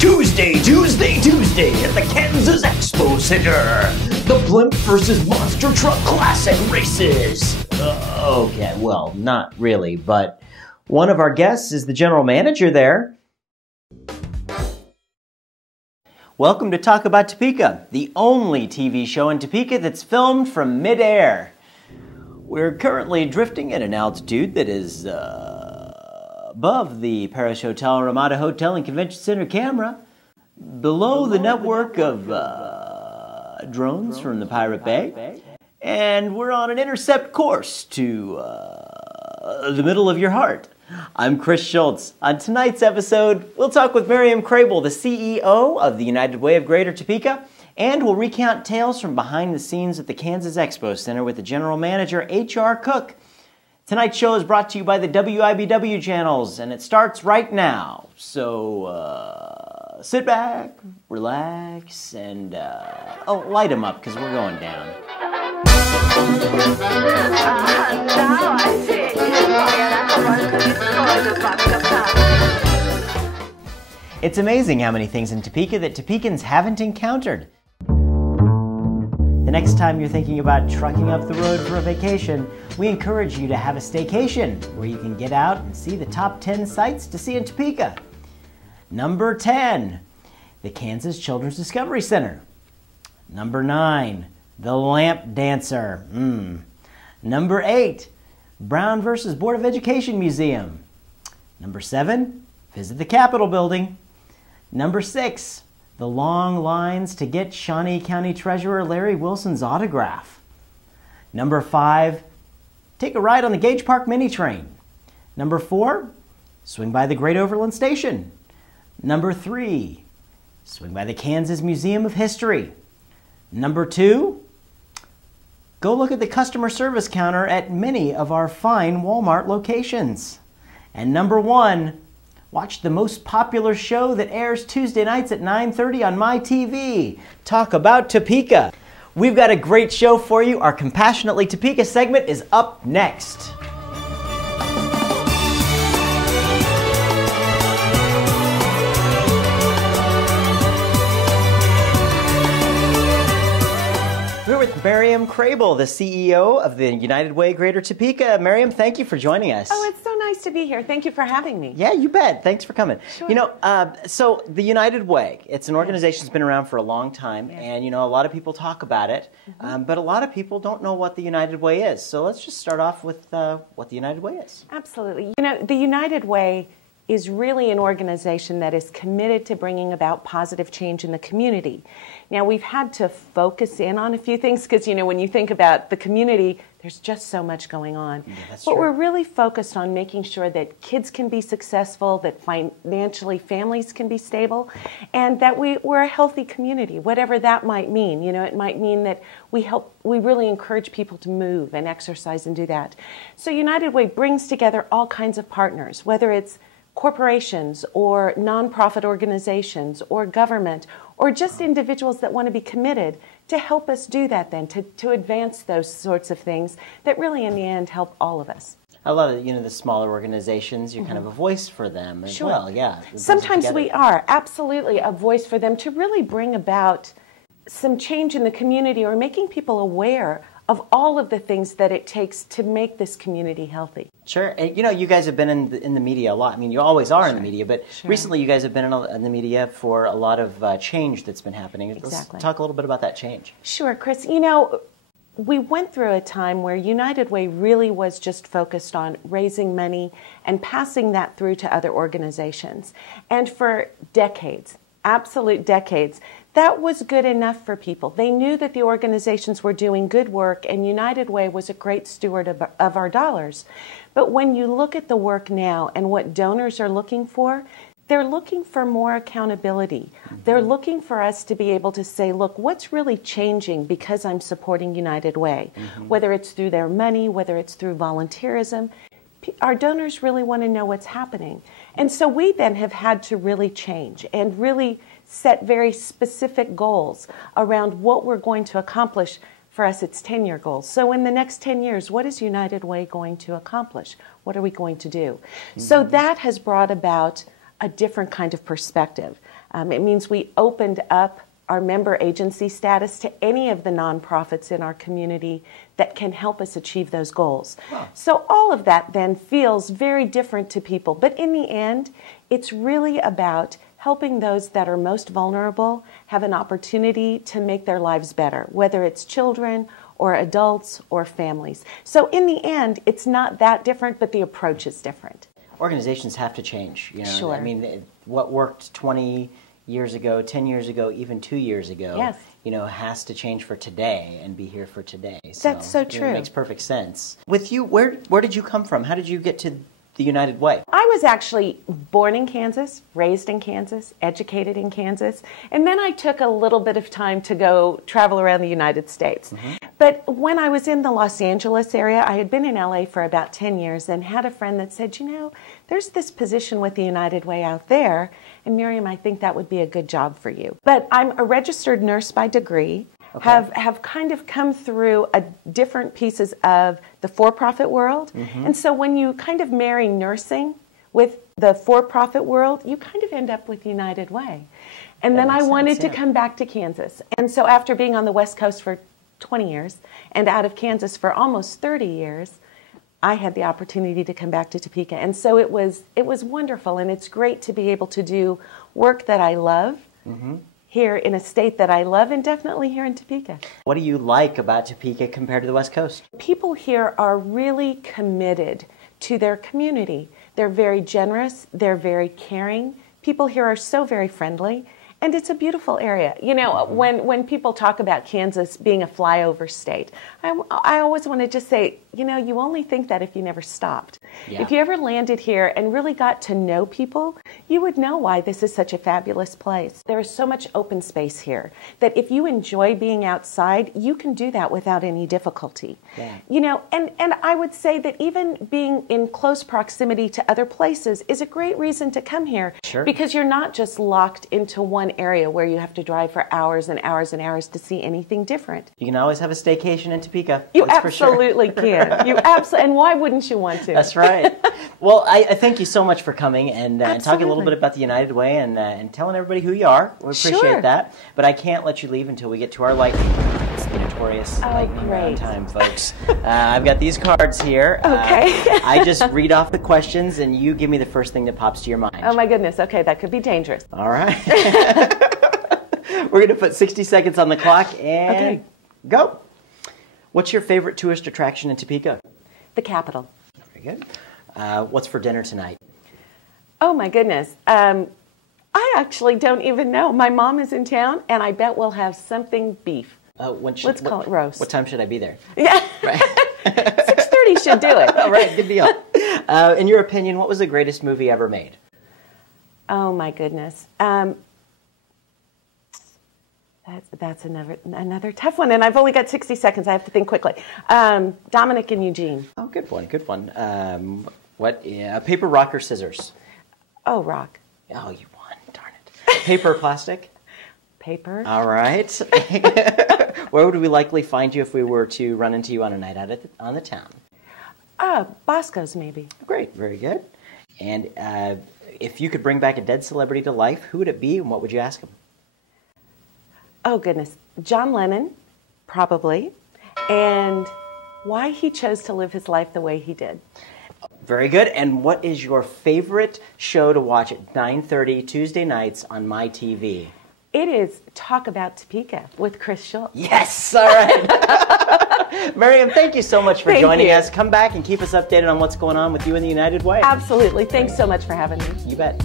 Tuesday at the Kansas Expocentre. The Blimp versus Monster Truck Classic races. Okay, well, not really, but one of our guests is the general manager there. Welcome to Talk About Topeka, the only TV show in Topeka that's filmed from mid-air. We're currently drifting at an altitude that is above the Paris Hotel, Ramada Hotel and Convention Center camera, below the network of drones from the Pirate Bay, and we're on an intercept course to the middle of your heart. I'm Chris Schultz. On tonight's episode, we'll talk with Miriam Krehbiel, the CEO of the United Way of Greater Topeka, and we'll recount tales from behind the scenes at the Kansas Expocentre with the general manager, H.R. Cook. Tonight's show is brought to you by the WIBW channels, and it starts right now. So, sit back, relax, and, light them up, because we're going down. Now I see. It's amazing how many things in Topeka that Topekans haven't encountered. The next time you're thinking about trucking up the road for a vacation, we encourage you to have a staycation where you can get out and see the top 10 sights to see in Topeka. Number 10, the Kansas Children's Discovery Center. Number 9, the Lamp Dancer. Number 8, Brown versus Board of Education Museum. Number 7, visit the Capitol Building. Number 6, the long lines to get Shawnee County Treasurer Larry Wilson's autograph. Number 5, take a ride on the Gage Park Mini Train. Number 4, swing by the Great Overland Station. Number 3, swing by the Kansas Museum of History. Number 2, go look at the customer service counter at many of our fine Walmart locations. And number 1, watch the most popular show that airs Tuesday nights at 9:30 on MyTV. Talk About Topeka. We've got a great show for you. Our Compassionately Topeka segment is up next. We're with Miriam Krehbiel, the CEO of the United Way Greater Topeka. Miriam, thank you for joining us. Oh, it's so nice to be here. Thank you for having me. Yeah, you bet. Thanks for coming. Sure. You know, so the United Way, it's an organization that's been around for a long time, and you know, a lot of people talk about it, but a lot of people don't know what the United Way is. So let's just start off with what the United Way is. Absolutely. You know, the United Way is really an organization that is committed to bringing about positive change in the community. Now, we've had to focus in on a few things because, you know, when you think about the community, there's just so much going on. Yeah, that's but true. We're really focused on making sure that kids can be successful, that financially families can be stable, and that we're a healthy community, whatever that might mean. You know, it might mean that we really encourage people to move and exercise and do that. So United Way brings together all kinds of partners, whether it's corporations or nonprofit organizations or government or just individuals that want to be committed to help us do that then, to advance those sorts of things that really in the end help all of us. A lot of, you know, the smaller organizations, you're kind of a voice for them as well, yeah. Sometimes we are, absolutely, a voice for them to really bring about some change in the community or making people aware of all of the things that it takes to make this community healthy. Sure. And you know, you guys have been in the media a lot. I mean, you always are in the media, but recently you guys have been in the media for a lot of change that's been happening. Exactly. Let's talk a little bit about that change. Sure, Chris. You know, we went through a time where United Way really was just focused on raising money and passing that through to other organizations. And for decades, absolute decades, that was good enough for people. They knew that the organizations were doing good work, and United Way was a great steward of our dollars. But when you look at the work now and what donors are looking for, they're looking for more accountability. They're looking for us to be able to say, look, what's really changing because I'm supporting United Way? Whether it's through their money, whether it's through volunteerism, our donors really want to know what's happening. And so we then have had to really change and really set very specific goals around what we're going to accomplish. For us, it's 10-year goals. So in the next 10 years, what is United Way going to accomplish? What are we going to do? So that has brought about a different kind of perspective. It means we opened up our member agency status to any of the nonprofits in our community that can help us achieve those goals. Wow. So all of that then feels very different to people. But in the end, it's really about helping those that are most vulnerable have an opportunity to make their lives better, whether it's children or adults or families. So in the end, it's not that different, but the approach is different. Organizations have to change. You know, Sure. I mean, what worked 20 years ago, 10 years ago, even 2 years ago, Yes. you know, has to change for today and be here for today. So, That's so you know, true. it makes perfect sense. With you, where did you come from? How did you get to the United Way? I was actually born in Kansas, raised in Kansas, educated in Kansas, and then I took a little bit of time to go travel around the United States. But when I was in the Los Angeles area, I had been in LA for about 10 years and had a friend that said, you know, there's this position with the United Way out there, and Miriam, I think that would be a good job for you. But I'm a registered nurse by degree. Okay. Have kind of come through different pieces of the for-profit world. And so when you kind of marry nursing with the for-profit world, you kind of end up with United Way. And That then I makes wanted sense, to yeah. come back to Kansas. And so after being on the West Coast for 20 years and out of Kansas for almost 30 years, I had the opportunity to come back to Topeka. And so it was wonderful, and it's great to be able to do work that I love here in a state that I love, and definitely here in Topeka. What do you like about Topeka compared to the West Coast? People here are really committed to their community. They're very generous, they're very caring. People here are so very friendly, and it's a beautiful area. You know, when people talk about Kansas being a flyover state, I always want to just say, you know, you only think that if you never stopped. Yeah. If you ever landed here and really got to know people, you would know why this is such a fabulous place. There is so much open space here that if you enjoy being outside, you can do that without any difficulty. Yeah. You know, and I would say that even being in close proximity to other places is a great reason to come here. Sure. Because you're not just locked into one area where you have to drive for hours and hours and hours to see anything different. You can always have a staycation in Topeka. You that's for sure. absolutely can. You absolutely, and why wouldn't you want to? That's right. Well, I thank you so much for coming and talking a little Absolutely. bit about the United Way and telling everybody who you are. We appreciate Sure. that. But I can't let you leave until we get to our lightning round. It's the notorious lightning round great. time, folks. I've got these cards here. Okay. I just read off the questions, and you give me the first thing that pops to your mind. Oh my goodness, okay, that could be dangerous. All right. We're going to put 60 seconds on the clock and Okay. go. What's your favorite tourist attraction in Topeka? The Capitol. Very good. What's for dinner tonight? Oh my goodness. I actually don't even know. My mom is in town, and I bet we'll have something beef. Let's call it roast. What time should I be there? Yeah. Right. 6:30 should do it. All right, good deal. In your opinion, what was the greatest movie ever made? Oh my goodness. That's another tough one, and I've only got 60 seconds. I have to think quickly. Dominic and Eugene. Oh, good one, good one. Paper, rock, or scissors? Oh, rock. Oh, you won, darn it. Paper or plastic? Paper. All right. Where would we likely find you if we were to run into you on a night out on the town? Bosco's maybe. Great, very good. And if you could bring back a dead celebrity to life, who would it be and what would you ask him? Oh goodness. John Lennon, probably. And why he chose to live his life the way he did. Very good. And what is your favorite show to watch at 9:30 Tuesday nights on my TV? It is Talk About Topeka with Chris Schultz. Yes, all right. Miriam, thank you so much for Thank joining you. us. Come back and keep us updated on what's going on with you in the United Way. Absolutely. Thanks so much for having me. You bet.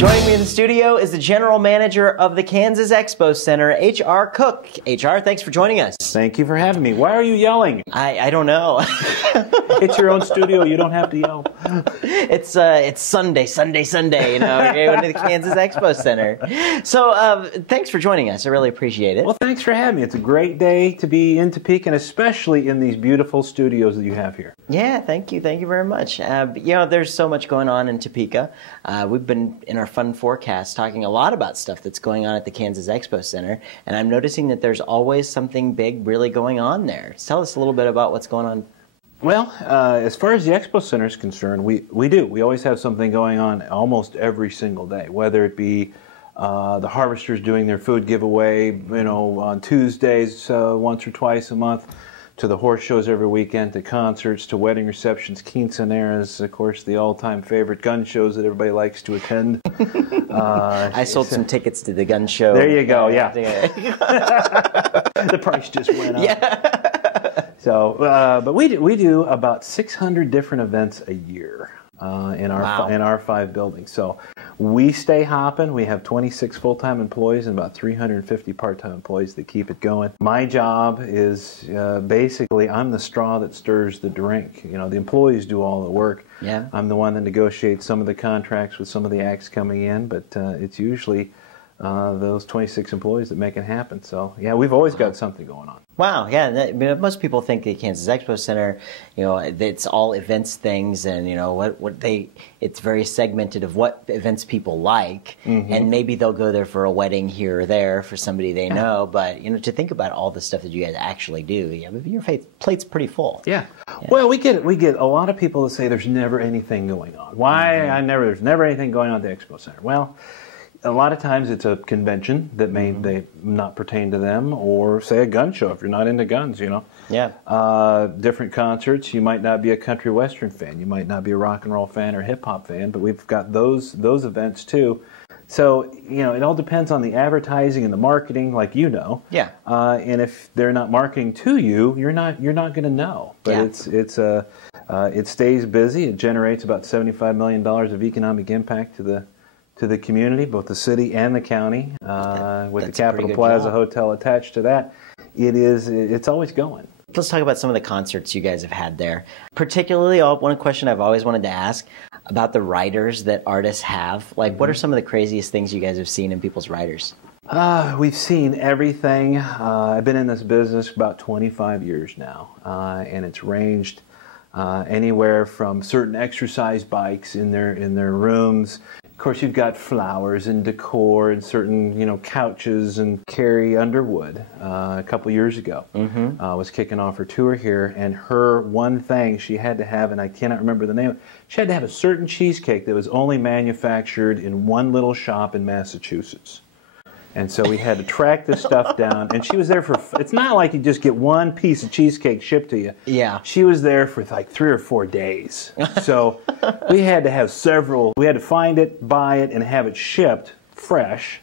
Joining me in the studio is the general manager of the Kansas Expo Center, H.R. Cook. H.R., thanks for joining us. Thank you for having me. Why are you yelling? I don't know. It's your own studio. You don't have to yell. It's Sunday. You know, we're going to the Kansas Expo Center. So thanks for joining us. I really appreciate it. Well, thanks for having me. It's a great day to be in Topeka, and especially in these beautiful studios that you have here. Yeah, thank you. Thank you very much. You know, there's so much going on in Topeka. We've been in our fun forecast talking a lot about stuff that's going on at the Kansas Expo Center, and I'm noticing that there's always something big really going on there. Tell us a little bit about what's going on. Well, as far as the Expo Center is concerned, we do. We always have something going on almost every single day, whether it be the harvesters doing their food giveaway, you know, on Tuesdays once or twice a month, to the horse shows every weekend, to concerts, to wedding receptions, quinceaneras, of course, the all-time favorite gun shows that everybody likes to attend. I sold some tickets to the gun show. There you go, yeah. The price just went up. Yeah. So, but we do about 600 different events a year in our 5 buildings. So we stay hopping. We have 26 full-time employees and about 350 part-time employees that keep it going. My job is basically I'm the straw that stirs the drink. You know, the employees do all the work. Yeah. I'm the one that negotiates some of the contracts with some of the acts coming in, but it's usually those 26 employees that make it happen. So, yeah, we've always got something going on. Wow, yeah. I mean, most people think the Kansas Expo Center, you know, it's all events things, and you know it's very segmented of what events people like, and maybe they'll go there for a wedding here or there for somebody they know. But you know, to think about all the stuff that you guys actually do, yeah, your plate's pretty full. Yeah. Well, we get a lot of people that say there's never anything going on. Why? There's never anything going on at the Expo Center. Well, a lot of times it's a convention that may not pertain to them, or say a gun show if you're not into guns, you know. Yeah. Different concerts. You might not be a country western fan. You might not be a rock and roll fan or hip hop fan, but we've got those events too. So, you know, it all depends on the advertising and the marketing, like you know. Yeah. And if they're not marketing to you, you're not going to know. But yeah. It stays busy. It generates about $75 million of economic impact to the community, both the city and the county, with the Capitol Plaza Hotel attached to that. It's always going. Let's talk about some of the concerts you guys have had there. Particularly, one question I've always wanted to ask about the riders that artists have. Like, what are some of the craziest things you guys have seen in people's riders? We've seen everything. I've been in this business about 25 years now, and it's ranged anywhere from certain exercise bikes in their rooms. Of course, you've got flowers and decor and certain, you know, couches. And Carrie Underwood, a couple years ago, was kicking off her tour here, and her one thing she had to have, and I cannot remember the name, she had to have a certain cheesecake that was only manufactured in one little shop in Massachusetts. And so we had to track this stuff down, and she was there for, it's not like you just get one piece of cheesecake shipped to you. Yeah. She was there for like 3 or 4 days. So we had to have several, we had to find it, buy it, and have it shipped fresh.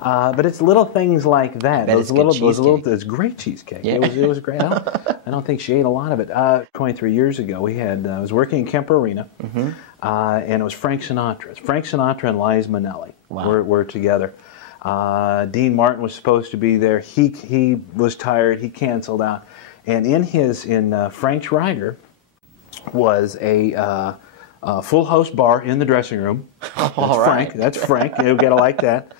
But it's little things like that. It's great cheesecake. Yeah. It was great. I don't think she ate a lot of it. 23 years ago, I was working in Kemper Arena, and it was Frank Sinatra. It's Frank Sinatra and Liza Minnelli were together. Dean Martin was supposed to be there. He was tired. He canceled out. And in Frank's rider was a full house bar in the dressing room. That's Frank. You gotta like that.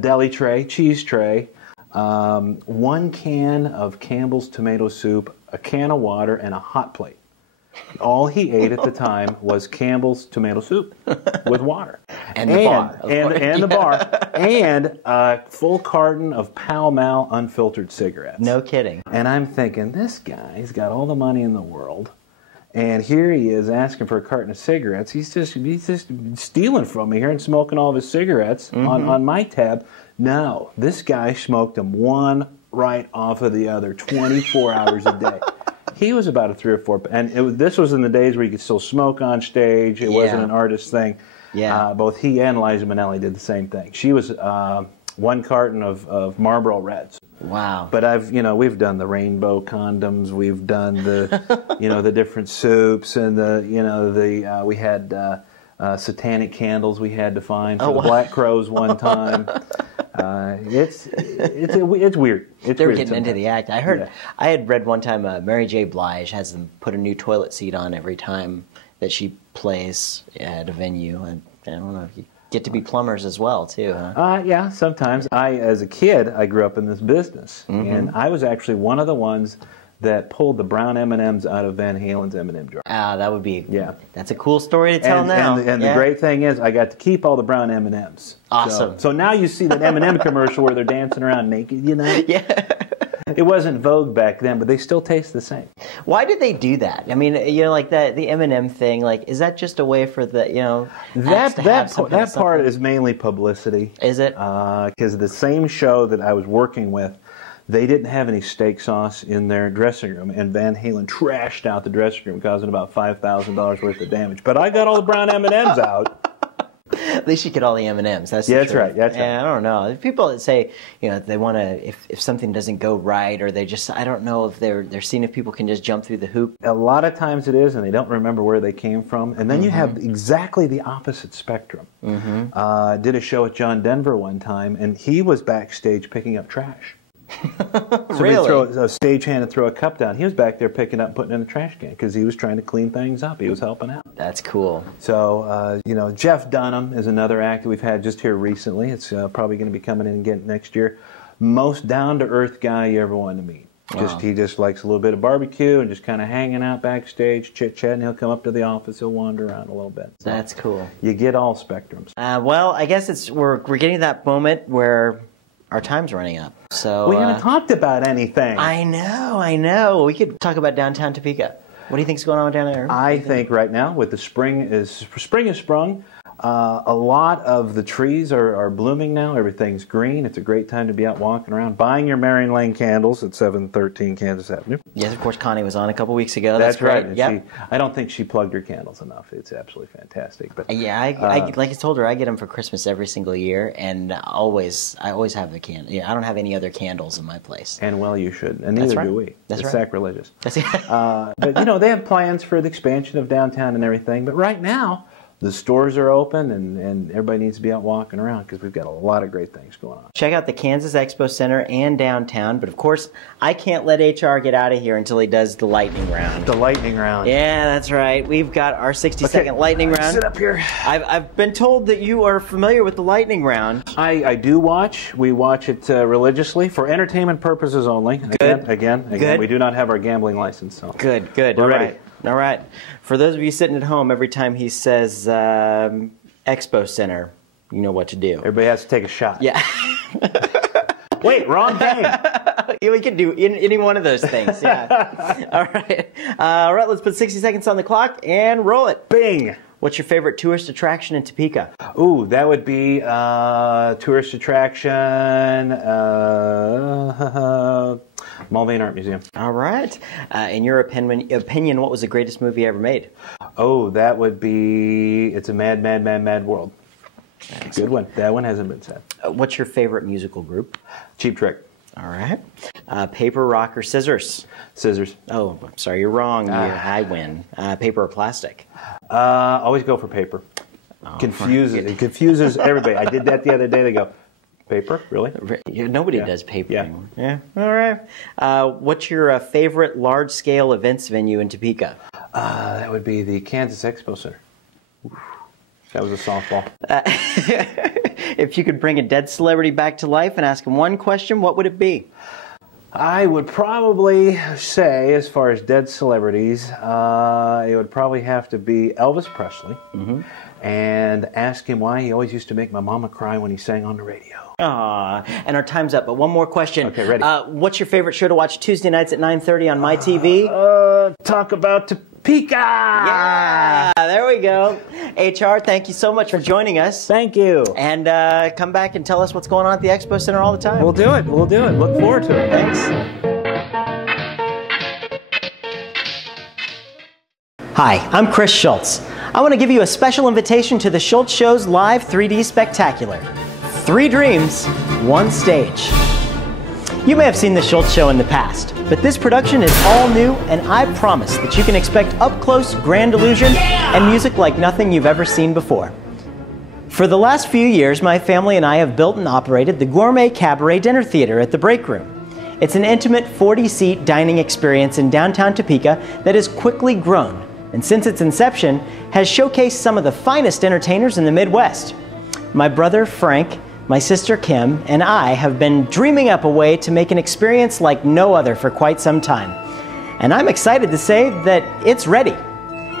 Deli tray, cheese tray, 1 can of Campbell's tomato soup, a can of water, and a hot plate. All he ate at the time was Campbell's tomato soup with water. And the bar. And the bar. And a full carton of Pall Mall unfiltered cigarettes. No kidding. And I'm thinking, this guy's got all the money in the world, and here he is asking for a carton of cigarettes. He's just stealing from me here and smoking all of his cigarettes on my tab. No, this guy smoked them one right off of the other 24 hours a day. He was about a 3 or 4, and this was in the days where you could still smoke on stage. It wasn't an artist thing. Yeah. Both he and Liza Minnelli did the same thing. She was 1 carton of Marlboro Reds. Wow. But we've done the rainbow condoms. We've done the, the different soups, and we had satanic candles we had to find for the Black Crows one time. It's weird. They're getting into the act. I heard. I had read one time Mary J. Blige has them put a new toilet seat on every time that she plays at a venue. And I don't know if you get to be plumbers as well too. Huh? Yeah, sometimes. As a kid, I grew up in this business, and I was actually one of the ones that pulled the brown M&Ms out of Van Halen's M&M jar. That would be, that's a cool story to tell now. And the great thing is, I got to keep all the brown M&Ms. Awesome. So now you see that M&M commercial where they're dancing around naked, you know? Yeah. It wasn't Vogue back then, but they still taste the same. Why did they do that? I mean, you know, like the M&M thing, like, is that just a way for the, you know, that part is mainly publicity. Is it? Because the same show that I was working with, they didn't have any steak sauce in their dressing room, and Van Halen trashed out the dressing room, causing about $5,000 worth of damage. But I got all the brown M&Ms out. At least you get all the M&Ms. That's right. That's right. I don't know. People that say, you know, they want to, if something doesn't go right, or they just, I don't know if they're seeing if people can just jump through the hoop. A lot of times it is, and they don't remember where they came from. And then you have exactly the opposite spectrum. Did a show with John Denver one time, and he was backstage picking up trash. So Really? throw a stagehand and throw a cup down. He was back there picking up and putting it in the trash can because he was trying to clean things up. He was helping out. That's cool. So, you know, Jeff Dunham is another act that we've had just here recently. It's probably going to be coming in again next year. Most down-to-earth guy you ever wanted to meet. He just likes a little bit of barbecue and just kind of hanging out backstage, chit-chatting. He'll come up to the office. He'll wander around a little bit. So that's cool. You get all spectrums. Well, I guess we're getting to that moment where our time's running up. So we haven't talked about anything. I know. We could talk about downtown Topeka. What do you think's going on down there? I think right now, with the spring is sprung. A lot of the trees are blooming now. Everything's green. It's a great time to be out walking around, buying your Marion Lane candles at 713 Kansas Avenue. Yes, of course, Connie was on a couple weeks ago. That's great. Right. Yep. I don't think she plugged her candles enough. It's absolutely fantastic. But yeah, I like I told her, I get them for Christmas every single year, and I always have the candle. Yeah, I don't have any other candles in my place. And well, you should, and neither do we. That's it's right. Sacrilegious. But you know, they have plans for the expansion of downtown and everything. But right now, the stores are open, and everybody needs to be out walking around because we've got a lot of great things going on. Check out the Kansas Expo Center and downtown, but of course, I can't let HR get out of here until he does the lightning round. The lightning round. Yeah, that's right. We've got our 60-second lightning round. Sit up here. I've been told that you are familiar with the lightning round. I do watch. We watch it religiously for entertainment purposes only. Good. Again, we do not have our gambling license. So. Good. We're ready. All right. For those of you sitting at home, every time he says Expo Center, you know what to do. Everybody has to take a shot. Yeah. Wait, wrong game. Yeah, we can do any one of those things. Yeah. All right, let's put 60 seconds on the clock and roll it. Bing. What's your favorite tourist attraction in Topeka? Ooh, that would be tourist attraction, Mulvane Art Museum. All right. In your opinion, what was the greatest movie ever made? Oh, that would be It's a Mad, Mad, Mad, Mad World. Excellent. Good one. That one hasn't been said. What's your favorite musical group? Cheap Trick. All right. Paper, rock, or scissors? Scissors. Oh, I'm sorry, you're wrong. I win. Paper or plastic? Always go for paper. Oh, it confuses everybody. I did that the other day. They go, paper? Really? Nobody does paper anymore. Yeah. All right. What's your favorite large-scale events venue in Topeka? That would be the Kansas Expo Center. Oof. That was a softball. If you could bring a dead celebrity back to life and ask him one question, what would it be? I would probably say, as far as dead celebrities, it would probably have to be Elvis Presley, and ask him why he always used to make my mama cry when he sang on the radio. Aw, and our time's up, but one more question. Okay, ready. What's your favorite show to watch Tuesday nights at 9:30 on MyTV? Talk about Topeka! Yeah, there we go. HR, thank you so much for joining us. Thank you. And come back and tell us what's going on at the Expo Center all the time. We'll do it. Look forward to it. Thanks. Hi, I'm Chris Schultz. I want to give you a special invitation to the Schultz Show's live 3D Spectacular. 3 dreams, 1 stage. You may have seen the Schultz Show in the past. But this production is all new, and I promise that you can expect up-close grand illusion and music like nothing you've ever seen before. For the last few years, my family and I have built and operated the Gourmet Cabaret Dinner Theater at the Break Room. It's an intimate 40-seat dining experience in downtown Topeka that has quickly grown, and since its inception, has showcased some of the finest entertainers in the Midwest. My brother, Frank, my sister Kim, and I have been dreaming up a way to make an experience like no other for quite some time. And I'm excited to say that it's ready.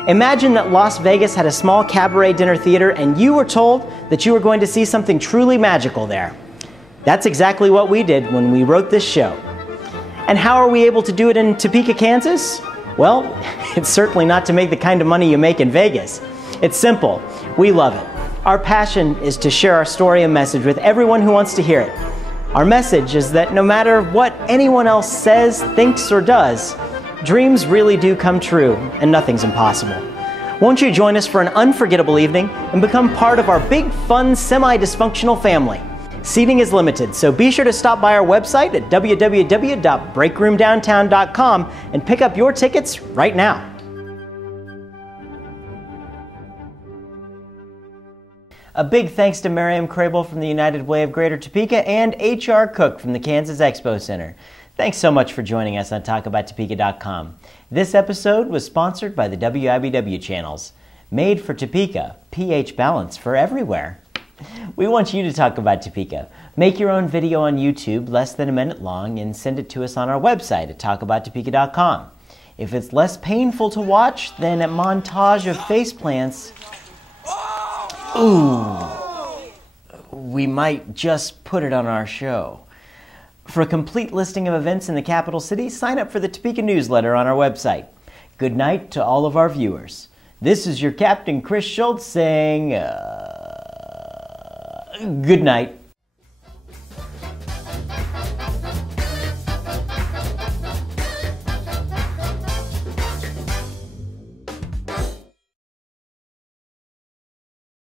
Imagine that Las Vegas had a small cabaret dinner theater and you were told that you were going to see something truly magical there. That's exactly what we did when we wrote this show. And how are we able to do it in Topeka, Kansas? Well, it's certainly not to make the kind of money you make in Vegas. It's simple. We love it. Our passion is to share our story and message with everyone who wants to hear it. Our message is that no matter what anyone else says, thinks, or does, dreams really do come true and nothing's impossible. Won't you join us for an unforgettable evening and become part of our big, fun, semi-dysfunctional family? Seating is limited, so be sure to stop by our website at www.breakroomdowntown.com and pick up your tickets right now. A big thanks to Miriam Krehbiel from the United Way of Greater Topeka and H.R. Cook from the Kansas Expocentre. Thanks so much for joining us on TalkAboutTopeka.com. This episode was sponsored by the WIBW channels. Made for Topeka, pH balance for everywhere. We want you to talk about Topeka. Make your own video on YouTube, less than a minute long, and send it to us on our website at TalkAboutTopeka.com. If it's less painful to watch than a montage of faceplants, we might just put it on our show. For a complete listing of events in the capital city, sign up for the Topeka newsletter on our website. Good night to all of our viewers. This is your Captain Chris Schultz saying, good night.